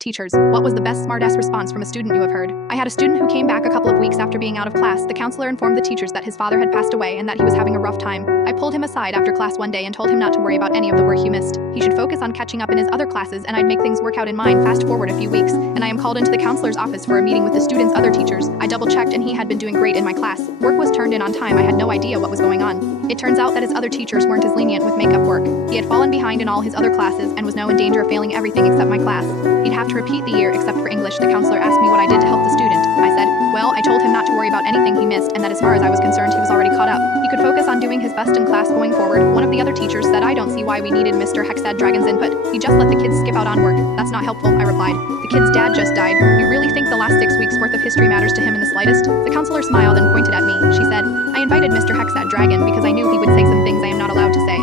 Teachers, what was the best Smartass response from a student you have heard? I had a student who came back a couple of weeks after being out of class. The counselor informed the teachers that his father had passed away and that he was having a rough time. I pulled him aside after class one day and told him not to worry about any of the work he missed. He should focus on catching up in his other classes and I'd make things work out in mine. Fast forward a few weeks, and I am called into the counselor's office for a meeting with the student's other teachers. I double-checked and he had been doing great in my class. Work was turned in on time. I had no idea what was going on. It turns out that his other teachers weren't as lenient with makeup work. He had fallen behind in all his other classes and was now in danger of failing everything except my class. He'd have to repeat the year except for English. The counselor asked me what I did to help the student. I said, well, I told him not to worry about anything he missed and that as far as I was concerned he was already caught up. He could focus on doing his best in class going forward. One of the other teachers said I don't see why we needed Mr. Hexadragon's input. He just let the kids skip out on work. That's not helpful, I replied. The kid's dad just died. You really think the last 6 weeks worth of history matters to him in the slightest? The counselor smiled and pointed at me. She said, I invited Mr. Hexadragon because I knew he would say some things I am not allowed to say.